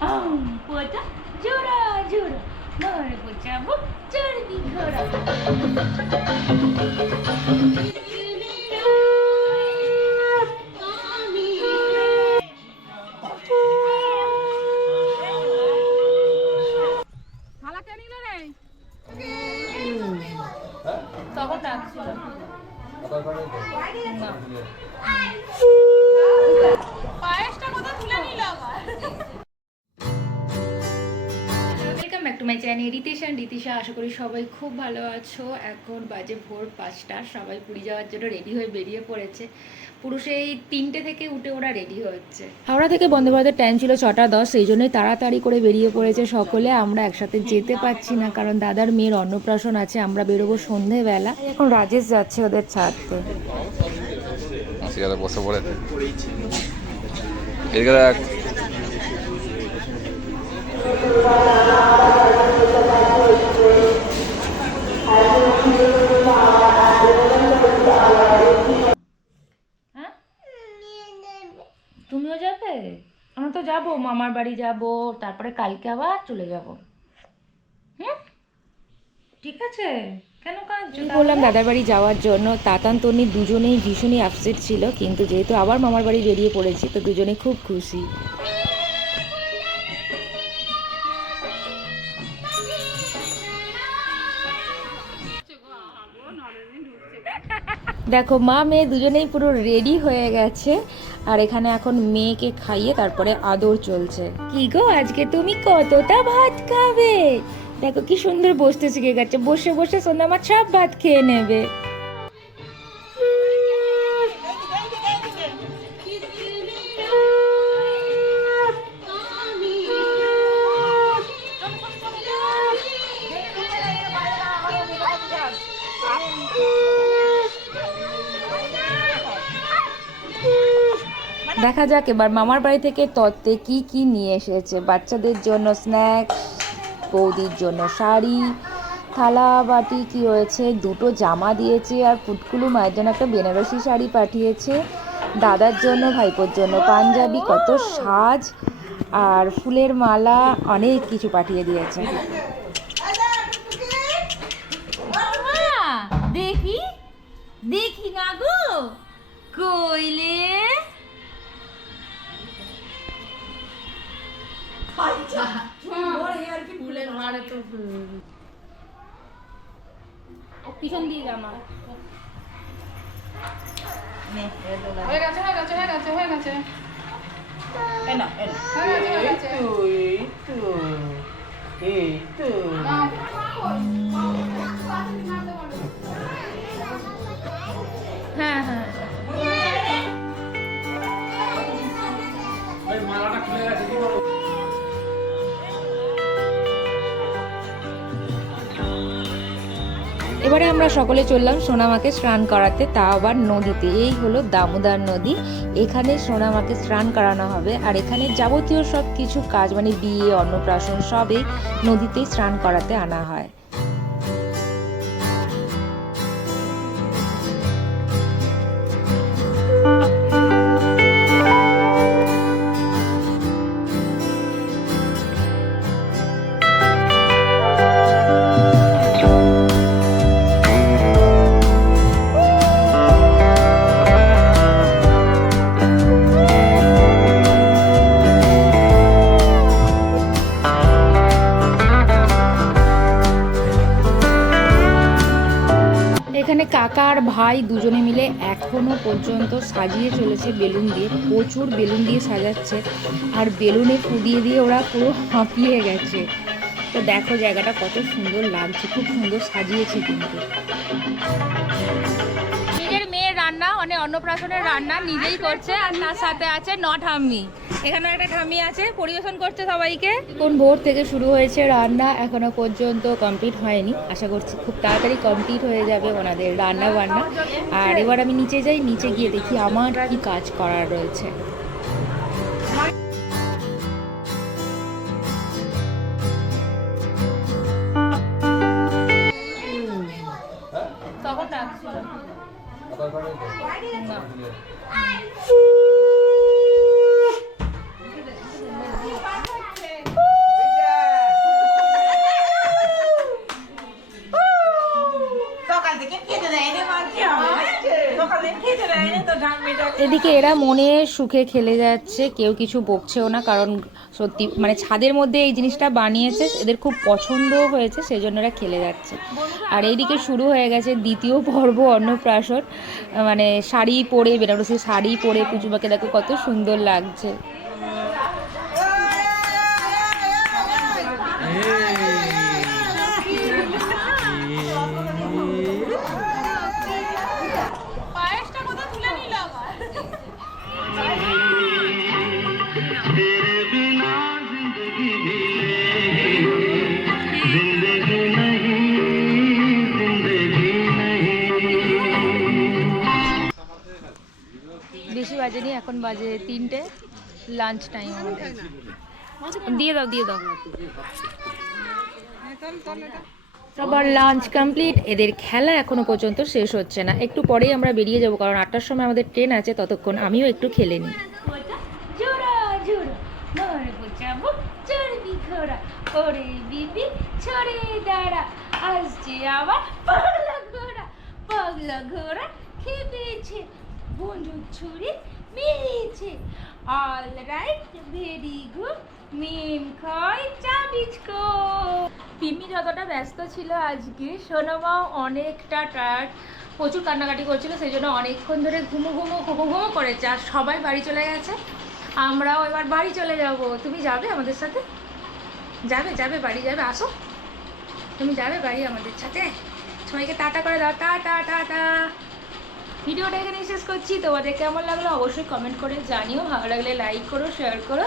পোতা জোড়া জোড়া মার গোচাবো চর্বি ঘোড়া তখন ডাকছিল টু রিতেশ অ্যান্ড রিতিশা আশা করি সবাই খুব ভালো আছো। এখন বাজে ভোর পাঁচটা সবাই পুরী যাওয়ার জন্য রেডি হয়ে বেরিয়ে পড়েছে। পুরো সেই তিনটে থেকে উঠে ওরা রেডি হচ্ছে। হাওড়া থেকে বন্দে ভারতের টাইম ছিল ছটা দশ সেই জন্যই তাড়াতাড়ি করে বেরিয়ে পড়েছে সকলে। আমরা একসাথে যেতে পারছি না কারণ দাদার মেয়ের অন্নপ্রাশন আছে আমরা বেরোবো সন্ধেবেলা। এখন রাজেশ যাচ্ছে ওদের ছাড়তে। বসে পড়েছে। এদিকে দেখ হ্যাঁ তুমিও যাবে? আমরা তো যাব মামার বাড়ি যাব তারপরে কালকে আবার চলে যাব। হুম? ঠিক আছে। কেন কাজ? বললাম দাদার বাড়ি যাওয়ার জন্য তাতান তনি দুজনেই ভীষণই আপসেট ছিল কিন্তু যেহেতু আবার মামার বাড়ি বেরিয়ে পড়েছি তো দুজনেই খুব খুশি। দেখো, মা মেয়ে দুজনেই পুরো রেডি হয়ে গেছে। আর এখানে এখন মেয়েকে খাইয়ে তারপরে আদর চলছে। কি গো, আজকে তুমি কতটা ভাত খাবে? দেখো, কি সুন্দর বসতে শিখে গেছে। বসে বসে সন্ধ্যা আমার সব ভাত খেয়ে নেবে। দেখা যাক এবার মামার বাড়ি থেকে তত্ত্বে কি কি নিয়ে এসেছে। বাচ্চাদের জন্য স্ন্যাক্স বৌদির জন্য শাড়ি, থালা, বাটি, কি হয়েছে? দুটো জামা দিয়েছে আর ফুটকুলু মায়ের জন্য একটা বেনারসি শাড়ি পাঠিয়েছে। দাদার জন্য, ভাইপোর জন্য পাঞ্জাবি, কত সাজ আর ফুলের মালা, অনেক কিছু পাঠিয়ে দিয়েছে। দেখি দেখি না গো। কইলে পিছন দিয়ে জামা হয়ে গেছে হয়ে গেছে হয়ে গেছে হয়ে গেছে। হয়ে গেছে, এবারে আমরা সকলে চললাম সোনামাকে স্নান করাতে, তা আবার নদীতে। এই হলো দামোদর নদী। এখানে সোনামাকে স্নান করানো হবে। আর এখানে যাবতীয় সব কিছু, কাজ মানে বিয়ে, অন্নপ্রাশন, সবই নদীতেই স্নান করাতে আনা হয়। ভাই দুজনে মিলে এখনও পর্যন্ত সাজিয়ে চলেছে বেলুন দিয়ে, প্রচুর বেলুন দিয়ে সাজাচ্ছে, আর বেলুনে ফুদিয়ে দিয়ে ওরা পুরো হাঁপিয়ে গেছে। তো দেখো জায়গাটা কত সুন্দর লাগছে, খুব সুন্দর সাজিয়েছে কিন্তু। অন্নপ্রাশনের রান্না নিজেই করছে আর তার সাথে আছে ন ঠাম্মি। এখানে একটা ঠাম্মি আছে পরিবেশন করছে সবাইকে। কোন ভোর থেকে শুরু হয়েছে রান্না এখনও পর্যন্ত কমপ্লিট হয়নি। আশা করছি খুব তাড়াতাড়ি কমপ্লিট হয়ে যাবে ওনাদের রান্না বান্না আর এবার আমি নিচে যাই নিচে গিয়ে দেখি আমার কি কাজ করার রয়েছে। তখন ডাকছিল 我还给他讲一百块钱 এদিকে এরা মনে সুখে খেলে যাচ্ছে, কেউ কিছু বকছেও না, কারণ সত্যি মানে ছাদের মধ্যে এই জিনিসটা বানিয়েছে, এদের খুব পছন্দও হয়েছে সেই জন্য এরা খেলে যাচ্ছে। আর এইদিকে শুরু হয়ে গেছে দ্বিতীয় পর্ব অন্নপ্রাশন। মানে শাড়ি পরে বেনারসি শাড়ি পরে পুজোবাকে দেখো কত সুন্দর লাগছে। এখন বাজে তিনটে লাঞ্চ টাইম দিয়ে দাও দিয়ে দাও। সবার লাঞ্চ কমপ্লিট এদের খেলা এখনও পর্যন্ত শেষ হচ্ছে না। একটু পরেই আমরা বেরিয়ে যাব কারণ আটটার সময় আমাদের ট্রেন আছে ততক্ষণ আমিও একটু খেলে নিই। জোড়া জোড়া মারবো চাবুক চড়বি ঘোড়া ওরে বিবি দাঁড়া। আসছে আবার পাগলা ঘোড়া পাগলা ঘোড়া খেপেছে। বন্দুক ছুরি মেরেছে অল রাইট ভেরি গুড মিম খাই চাবিচকো পিমি যতটা ব্যস্ত ছিল আজকে সোনামাও অনেকটা টায়ার্ড প্রচুর কান্নাকাটি করছিল, সেই জন্য অনেকক্ষণ ধরে ঘুমো ঘুমো ঘুমো ঘুমো করেছে। আর সবাই বাড়ি চলে গেছে। আমরাও এবার বাড়ি চলে যাব। তুমি যাবে আমাদের সাথে? যাবে যাবে, বাড়ি যাবে। আসো। তুমি যাবে বাড়ি আমাদের সাথে। সবাইকে টাটা করে দাও। টা টা টা টাটা ভিডিওটা এখানে শেষ করছি। তোমাদের কেমন লাগল অবশ্যই কমেন্ট করে জানিও। ভালো লাগলে লাইক করো শেয়ার করো।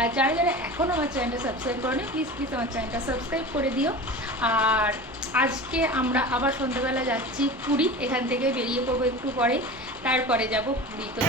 আর যারা যারা এখনও আমার চ্যানেলটা সাবস্ক্রাইব করোনি প্লিজ প্লিজ আমার চ্যানেলটা সাবস্ক্রাইব করে দিও। আর আজকে আমরা আবার সন্ধ্যাবেলা যাচ্ছি পুরী। এখান থেকে বেরিয়ে পড়ব একটু পরে। তারপরে যাব পুরী। তো